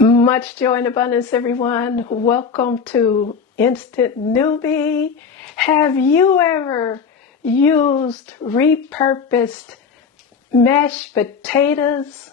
Much joy and abundance, everyone. Welcome to Instant Newbie. Have you ever used repurposed mashed potatoes,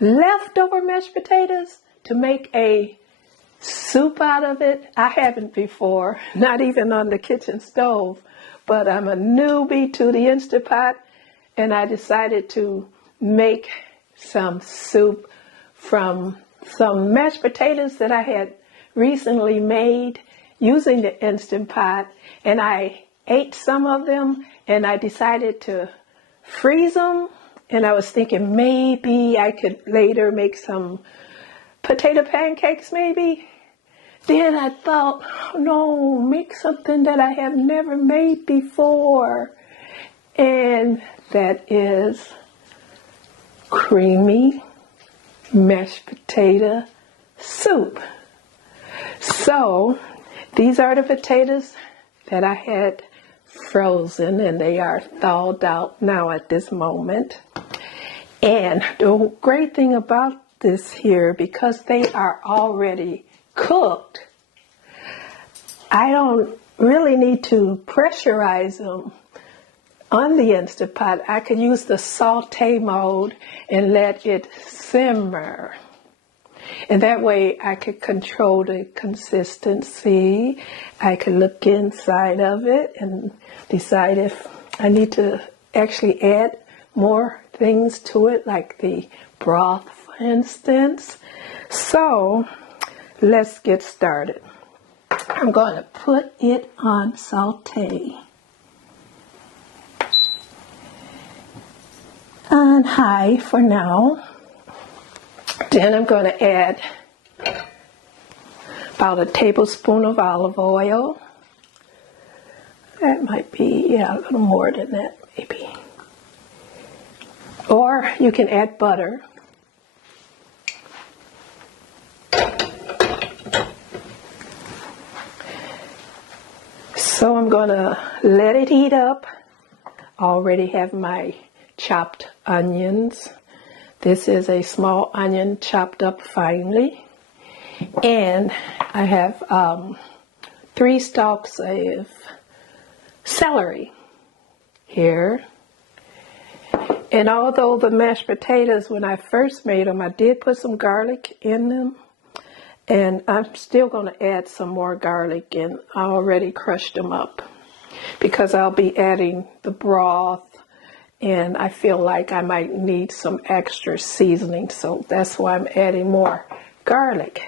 leftover mashed potatoes, to make a soup out of it? I haven't before, not even on the kitchen stove, but I'm a newbie to the Instant Pot, and I decided to make some soup from some mashed potatoes that I had recently made using the Instant Pot, and I ate some of them and I decided to freeze them, and I was thinking maybe I could later make some potato pancakes maybe. Then I thought, no, make something that I have never made before, and that is creamy mashed potato soup. So these are the potatoes that I had frozen, and they are thawed out now at this moment. And the great thing about this here, because they are already cooked, I don't really need to pressurize them on the Instant Pot. I could use the saute mode and let it simmer. And that way I could control the consistency. I could look inside of it and decide if I need to actually add more things to it, like the broth, for instance. So let's get started. I'm going to put it on saute on high for now. Then I'm going to add about a tablespoon of olive oil. That might be, a little more than that maybe. Or you can add butter. So I'm going to let it heat up. I already have my chopped onions. This is a small onion chopped up finely, and I have 3 stalks of celery here. And although the mashed potatoes, when I first made them, I did put some garlic in them, and I'm still going to add some more garlic, and I already crushed them up because I'll be adding the broth, and I feel like I might need some extra seasoning, so that's why I'm adding more garlic.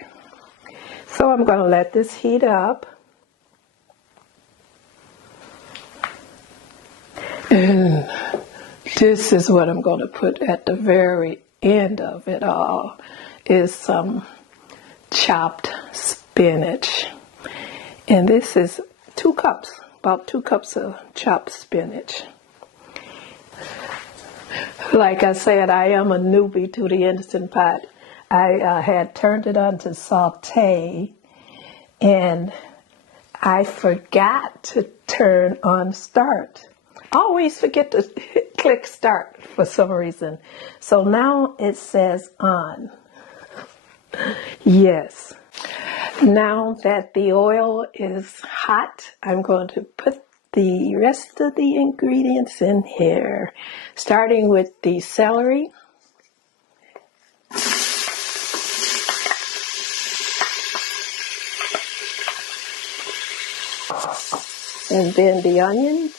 So I'm going to let this heat up. And this is what I'm going to put at the very end of it all, is some chopped spinach. And this is 2 cups, about 2 cups of chopped spinach. Like I said, I am a newbie to the Instant Pot. I had turned it on to saute, and I forgot to turn on start. I always forget to click start for some reason. So now it says on. Yes. Now that the oil is hot, I'm going to put the rest of the ingredients in here, starting with the celery. And then the onions.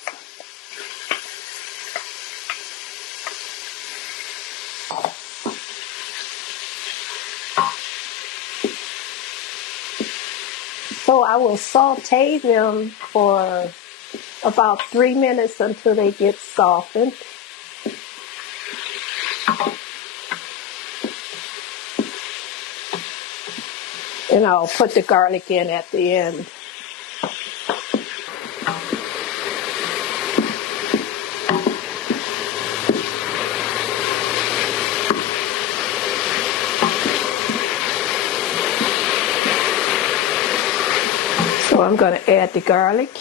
So I will saute them for about 3 minutes until they get softened. And I'll put the garlic in at the end. So I'm going to add the garlic.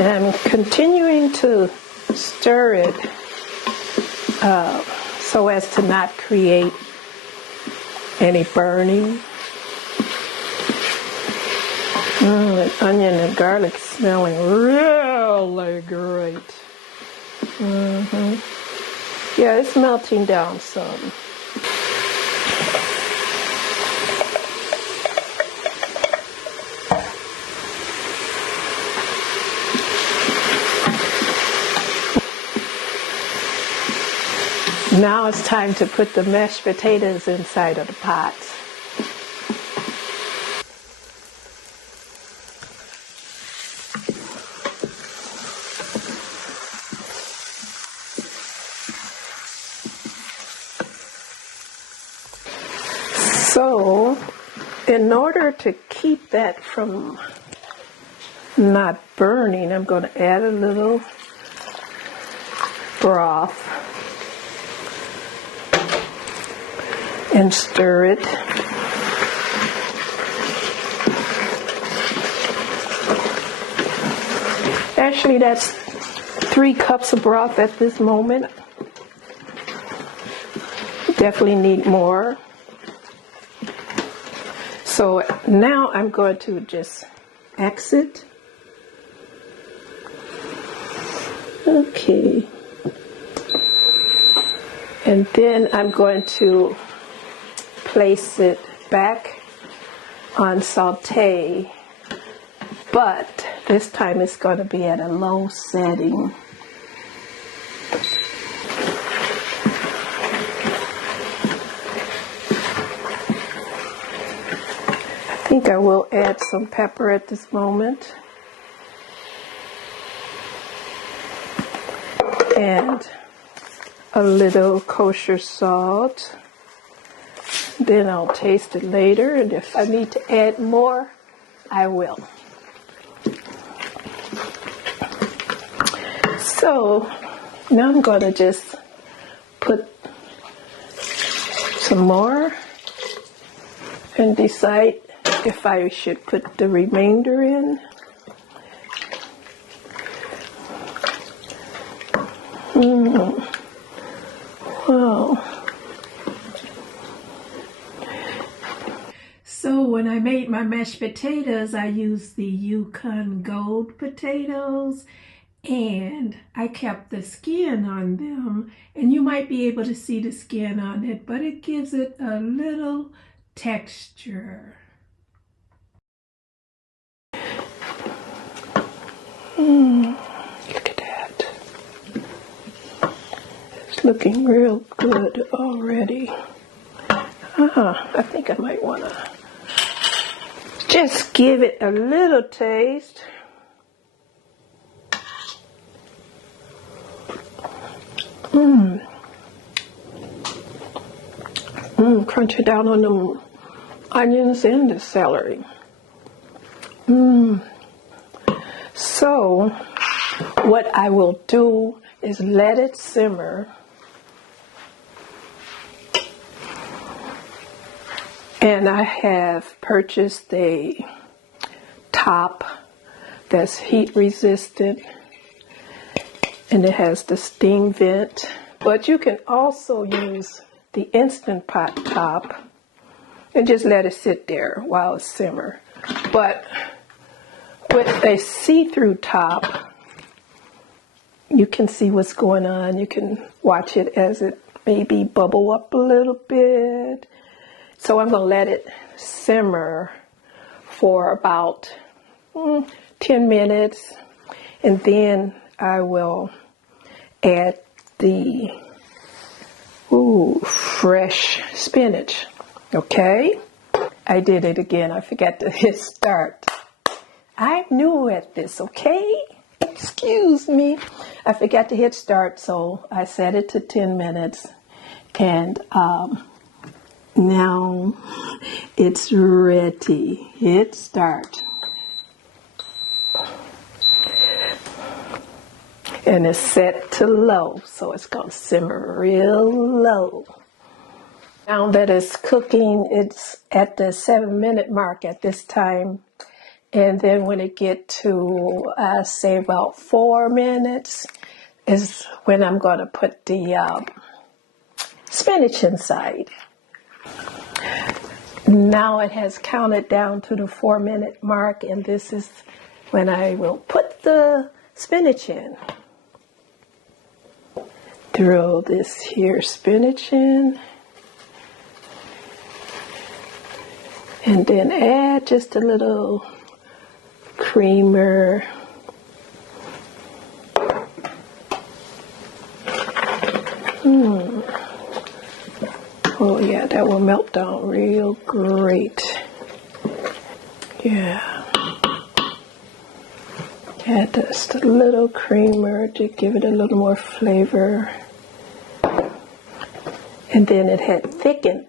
And I'm continuing to stir it so as to not create any burning. The onion and garlic smelling really great. Yeah, it's melting down some. Now it's time to put the mashed potatoes inside of the pot. So, in order to keep that from not burning, I'm going to add a little broth and stir it. Actually, that's 3 cups of broth at this moment. Definitely need more. So now I'm going to just exit. Okay. And then I'm going to place it back on saute, but this time it's going to be at a low setting. I think I will add some pepper at this moment. And a little kosher salt. Then I'll taste it later, and if I need to add more, I will. So now I'm going to just put some more and decide if I should put the remainder in. Wow. So when I made my mashed potatoes, I used the Yukon Gold potatoes, and I kept the skin on them, and you might be able to see the skin on it, but it gives it a little texture. Look at that. It's looking real good already. I think I might want to just give it a little taste. Crunch it down on the onions and the celery. So what I will do is let it simmer. And I have purchased a top that's heat resistant, and it has the steam vent. But you can also use the Instant Pot top and just let it sit there while it simmers. But with a see-through top, you can see what's going on. You can watch it as it maybe bubble up a little bit. So I'm going to let it simmer for about 10 minutes, and then I will add the fresh spinach. Okay? I did it again. I forgot to hit start. I'm new at this, okay? Excuse me. I forgot to hit start, so I set it to 10 minutes. And now it's ready. Hit start. And it's set to low, so it's going to simmer real low. Now that it's cooking, it's at the 7-minute mark at this time. And then when it get to, say, about 4 minutes, is when I'm going to put the spinach inside. Now it has counted down to the 4-minute mark, and this is when I will put the spinach in. Throw this here spinach in, and then add just a little creamer. Oh yeah, that will melt down real great. Yeah. Add just a little creamer to give it a little more flavor. And then it had thickened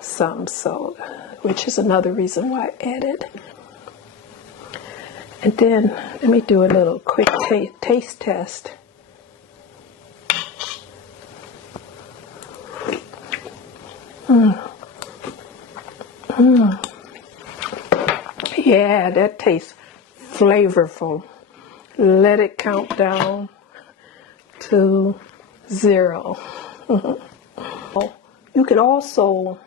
some, so which is another reason why I added. And then let me do a little quick taste test. Yeah, that tastes flavorful. Let it count down to 0. You could also,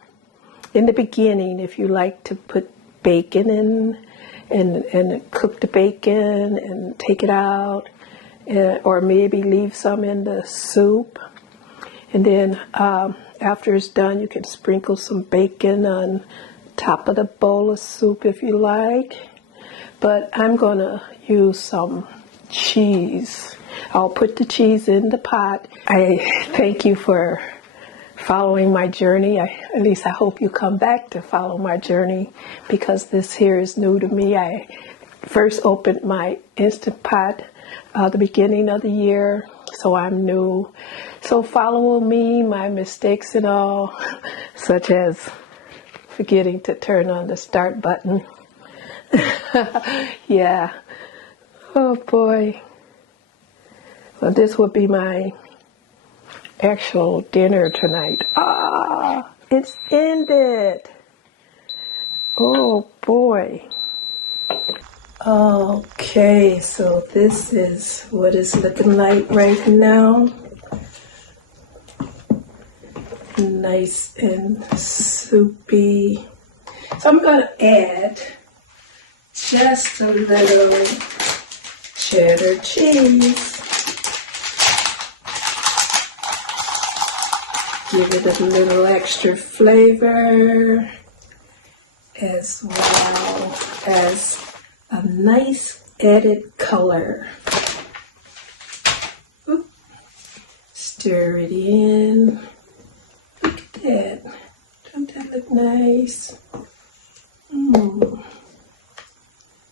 in the beginning, if you like to put bacon in and cook the bacon and take it out, or maybe leave some in the soup. And then after it's done, you can sprinkle some bacon on top of the bowl of soup if you like. But I'm going to use some cheese. I'll put the cheese in the pot. I thank you for following my journey. At least I hope you come back to follow my journey, because this here is new to me. I first opened my Instant Pot the beginning of the year, so I'm new. So follow me, my mistakes and all, such as forgetting to turn on the start button. Yeah. Oh boy. Well, this will be my actual dinner tonight. Ah, it's ended. Oh boy. Okay, so this is what it's looking like right now. Nice and soupy. So I'm going to add just a little cheddar cheese. Give it a little extra flavor, as well as a nice added color. Oop. Stir it in. Look at that. Don't that look nice?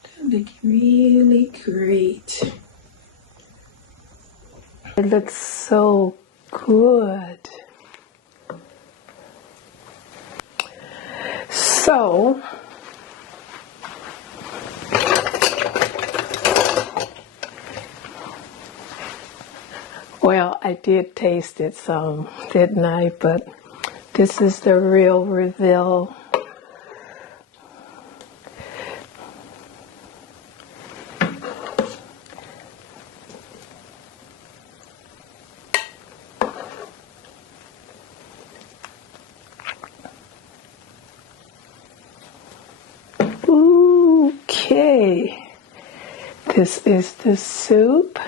That look really great. It looks so good. So, well, I did taste it some, didn't I? But this is the real reveal. Okay, this is the soup,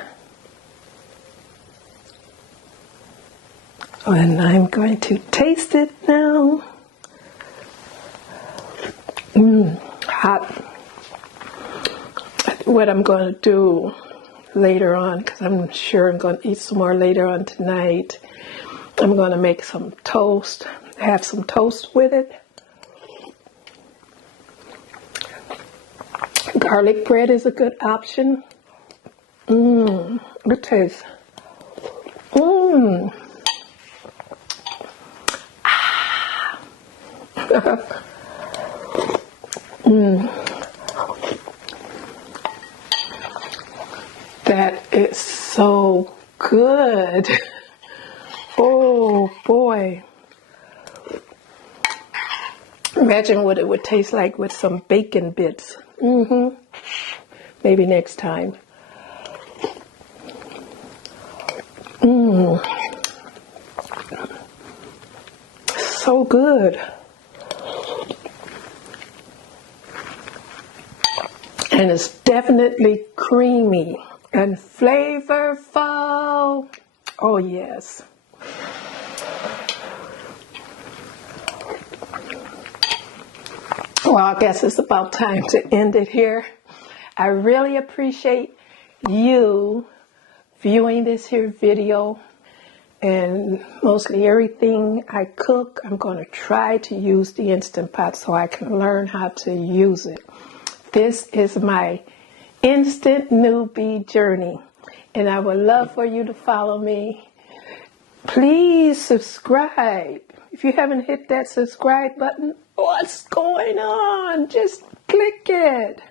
and I'm going to taste it now. Hot. What I'm going to do later on, because I'm sure I'm going to eat some more later on tonight, I'm going to make some toast, have some toast with it. Garlic bread is a good option. Good taste. That is so good. Oh boy. Imagine what it would taste like with some bacon bits. Maybe next time. So good. And it's definitely creamy and flavorful. Oh, yes. Well, I guess it's about time to end it here. I really appreciate you viewing this here video. And mostly everything I cook, I'm going to try to use the Instant Pot so I can learn how to use it. This is my Instant Newbie journey, and I would love for you to follow me. Please subscribe. If you haven't hit that subscribe button, what's going on? Just click it.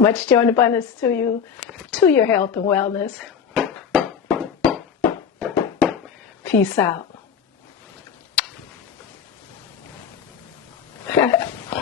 Much joy and abundance to you, to your health and wellness. Peace out.